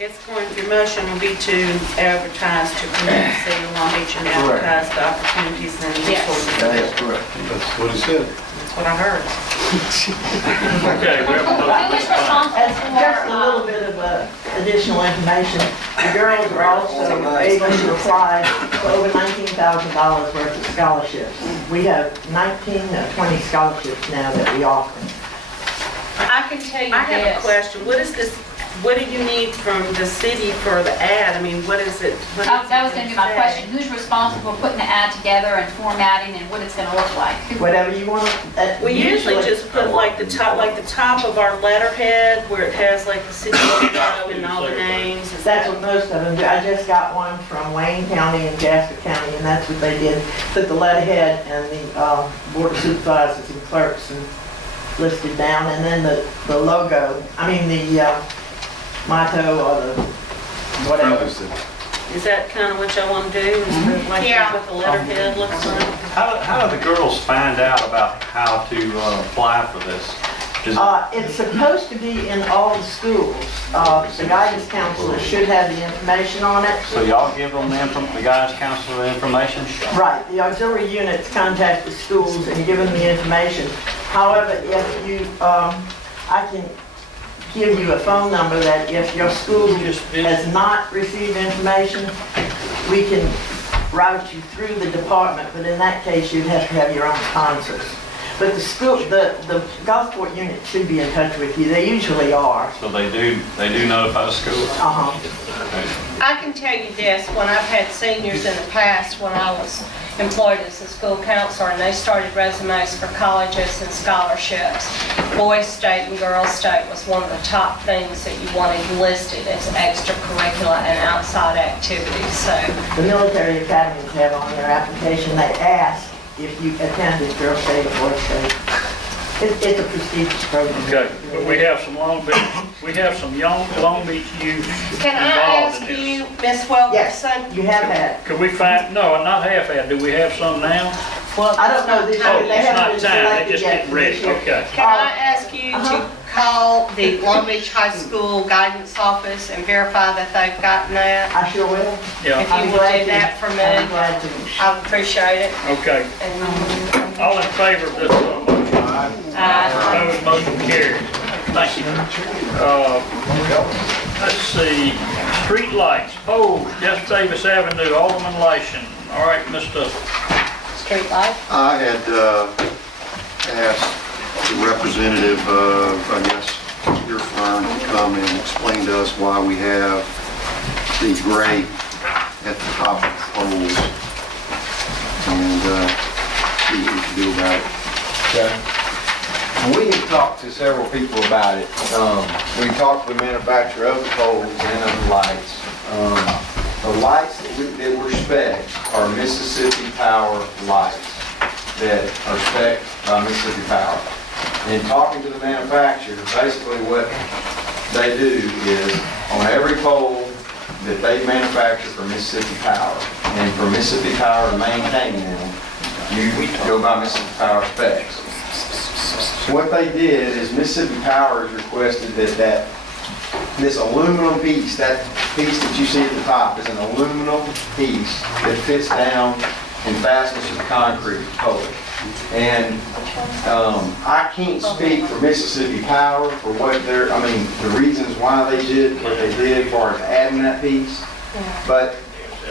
It's going, your motion will be to advertise to promote the city of Long Beach and advertise the opportunities and resources. That is correct. That's what he said. That's what I heard. Okay, we have a motion. Who is responsible As just a for, little bit of additional information, the girls are also able to apply for over $19,000 worth of scholarships. We have 19 or 20 scholarships now that we offer. I can tell you I have a this. question. What is this, what do you need from the city for the ad? I mean, what is it? What is That was it going to be my say? question. Who's responsible for putting the ad together and formatting and what it's going to look like? Whatever you want. We usually just put like the top of our letterhead where it has like the city logo and all the names. Is That's that- what most of them do. I just got one from Wayne County and Jasper County, and that's what they did. Put the letterhead and the board of supervisors and clerks and listed down, and then the logo, I mean the motto or the whatever. Is that kind of what y'all want to do? Is put like Yeah. what the letterhead looks like? How do the girls find out about how to apply for this? Is it- It's supposed to be in all the schools. The guidance counselor should have the information on it. So y'all give them the guidance counselor the information? Right, the auxiliary units contact the schools and give them the information. However, if you, I can give you a phone number that if your school has not received information, we can route you through the department, but in that case, you'd have to have your own sponsors. But the school, the Gulfport unit should be in touch with you. They usually are. So they do notify the school? Uh-huh. I can tell you this, when I've had seniors in the past, when I was employed as a school counselor, and they started resumes for colleges and scholarships, Boys State and Girls State was one of the top things that you wanted listed as extracurricular and outside activities, so. The military academies have on their application, they ask if you attended Girls State or Boys State. It's a prestigious program. Okay, but we have some young Long Beach youth Can I involved ask in this. you, Ms. Yes, Wilkerson? you have had. Could we find, no, not half-ad, do we have some now? Well, I don't know this year, Oh, they it's haven't not been time, they selected just yet getting for ready, this year. okay. Can I ask you to call the Long Beach High School Guidance Office and verify that they've gotten that? I sure will. Yeah, If you would do that for I'm me, glad to. I appreciate it. okay. And All in favor of this motion? Opposed, motion carries. Thank you. Let's see, street lights, poles, Jeff Davis Avenue, Alderman Lation. All right, Mr. street light. I had asked the representative of, I guess, your firm to come and explain to us why we have the gray at the top of the poles and see what we can do about it. Okay. And we have talked to several people about it. We talked to the manufacturer of the poles and of the lights. The lights that were spec'd are Mississippi Power lights that are spec'd by Mississippi Power. In talking to the manufacturer, basically what they do is on every pole that they manufacture for Mississippi Power, and for Mississippi Power to maintain them, you go by Mississippi Power specs. What they did is Mississippi Power has requested that this aluminum piece, that piece that you see at the top is an aluminum piece that fits down and fastens to the concrete pole. And I can't speak for Mississippi Power for what the reasons why they did what they did as far as adding that piece. But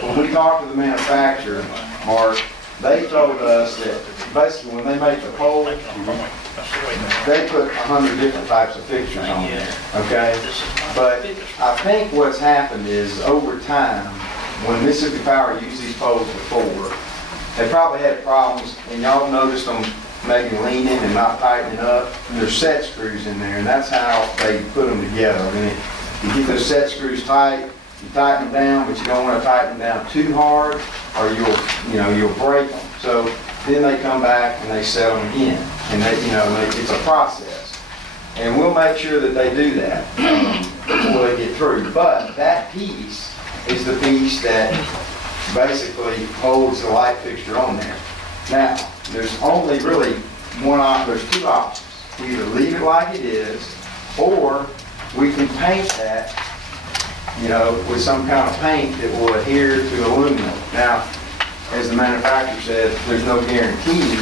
when we talked to the manufacturer, Mark, they told us that basically when they make the pole, they put 100 different types of fixtures on there, okay? But I think what's happened is over time, when Mississippi Power used these poles before, they probably had problems, and y'all noticed them maybe leaning and not tightening up. And there's set screws in there, and that's how they put them together. I mean, you get those set screws tight, you tighten them down, but you don't want to tighten them down too hard, or you'll break them. So then they come back and they set them again, and it's a process. And we'll make sure that they do that before they get through. But that piece is the piece that basically holds the light fixture on there. Now, there's only really there's two options. We either leave it like it is, or we can paint that with some kind of paint that will adhere to aluminum. Now, as the manufacturer said, there's no guarantee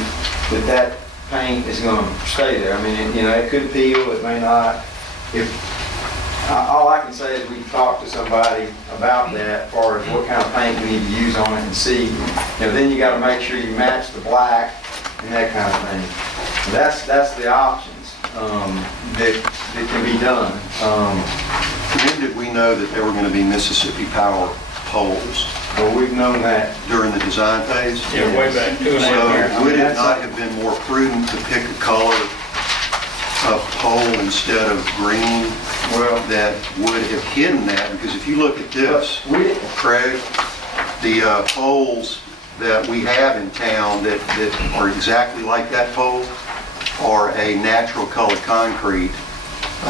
that that paint is going to stay there. I mean, it could peel, it may not. All I can say is we talked to somebody about that as far as what kind of paint we need to use on it and see. Then you got to make sure you match the black and that kind of thing. That's the options that can be done. When did we know that there were going to be Mississippi Power poles? But we've known that. During the design phase? Yeah, way back 2.5 years. So would it not have been more prudent to pick a color of pole instead of green? Well, that would have hidden that, because if you look at this, Craig, the poles that we have in town that are exactly like that pole are a natural colored concrete.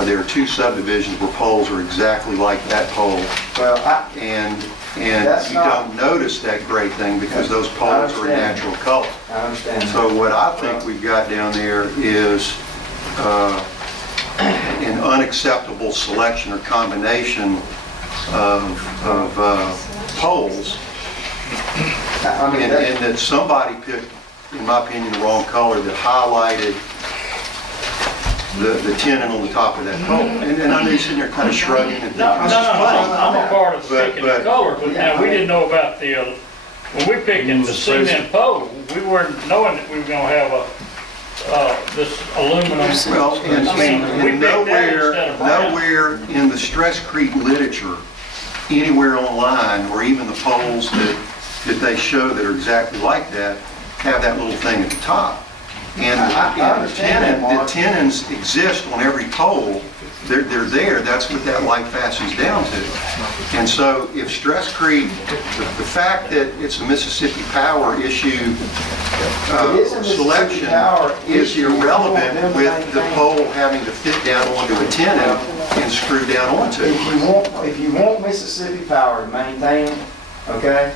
There are 2 subdivisions where poles are exactly like that pole. Well, and you don't notice that gray thing because those poles are a natural color. I understand. So what I think we've got down there is an unacceptable selection or combination of poles. And that somebody picked, in my opinion, the wrong color that highlighted the tenon on the top of that pole. And I know you're sitting there kind of shrugging and thinking, No, this is funny. I'm a part of picking the color, but now we didn't know about when we picking the cement pole, we weren't knowing that we were gonna have this aluminum. Well, we and picked that instead of brown. nowhere in the stress-crete literature, anywhere online, or even the poles that they show that are exactly like that, have that little thing at the top. And the tenons exist on every pole. They're there. That's what that light fastens down to. And so if stress-crete, the fact that it's a Mississippi Power issue selection is irrelevant with the pole having to fit down onto a tenon and screw down onto. If you want Mississippi Power to maintain them, okay,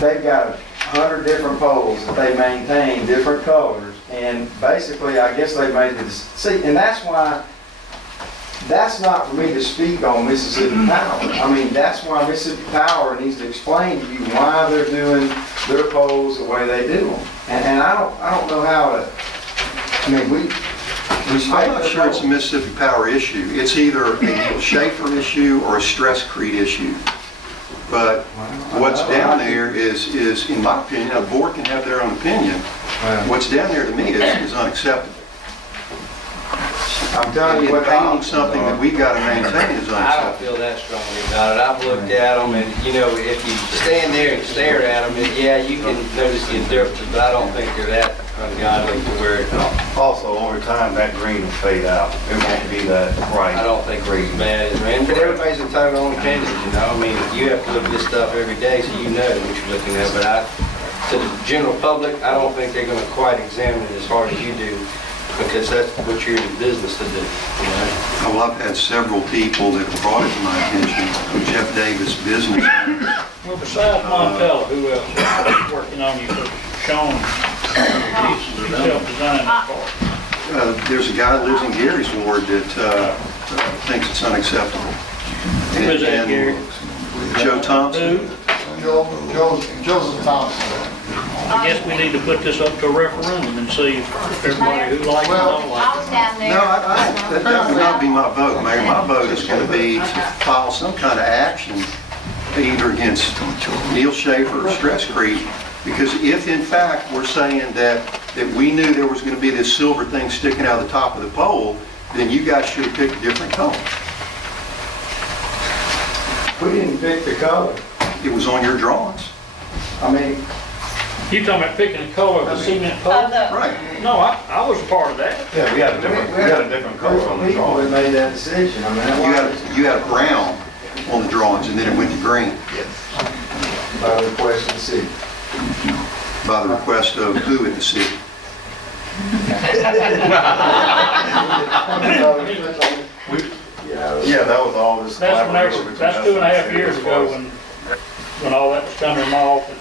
they've got 100 different poles that they maintain, different colors, and basically, I guess they made the see, and that's why. That's not for me to speak on Mississippi Power. I mean, that's why Mississippi Power needs to explain to you why they're doing their poles the way they do them. And I don't know how to. I mean, we respect. I'm not sure it's a Mississippi Power issue. It's either a Neil Schaefer issue or a stress-crete issue. But what's down there is, in my opinion, a board can have their own opinion. What's down there to me is unacceptable. I'm telling you And what painting something that we've got to maintain is I don't unacceptable. feel that strongly about it. I've looked at them and, if you stand there and stare at them, yeah, you can notice the differences, but I don't think they're that ungodly to where Also, over time, that green will fade out. It won't be that I bright. don't think we're as bad as, man. But everybody's entitled to own opinions, I mean, you have to look at this stuff every day, so you know what you're looking at. But to the general public, I don't think they're going to quite examine it as hard as you do, because that's what you're in business to do. Well, I've had several people that have brought it to my attention, Jeff Davis business owners. Well, besides Montella, who else is working on you for Sean? He's self-designed that part. There's a guy that lives in Gary's ward that thinks it's unacceptable. Who is that, And Gary? Joe Thompson. Who? Joseph Thompson. I guess we need to put this up to a referendum and see if everybody who likes it don't like I was down there. No, that would not be my vote, Mayor. My vote is going to be to file some kind of action either against Neil Schaefer or stress-crete, because if in fact we're saying that we knew there was going to be this silver thing sticking out of the top of the pole, then you guys should have picked a different color. We didn't pick the color. It was on your drawings. I mean, it. You talking about picking the color of the cement pole? Right. No, I was a part of that. Yeah, we got a different color on the people that drawing. made that decision. I mean, You had a brown on the drawings and then it went to green by the request of the city. by the request of who in the city? Yeah, that was all this That's collaboration between that's us 2.5 and the city years as far ago as- when all that was coming off, and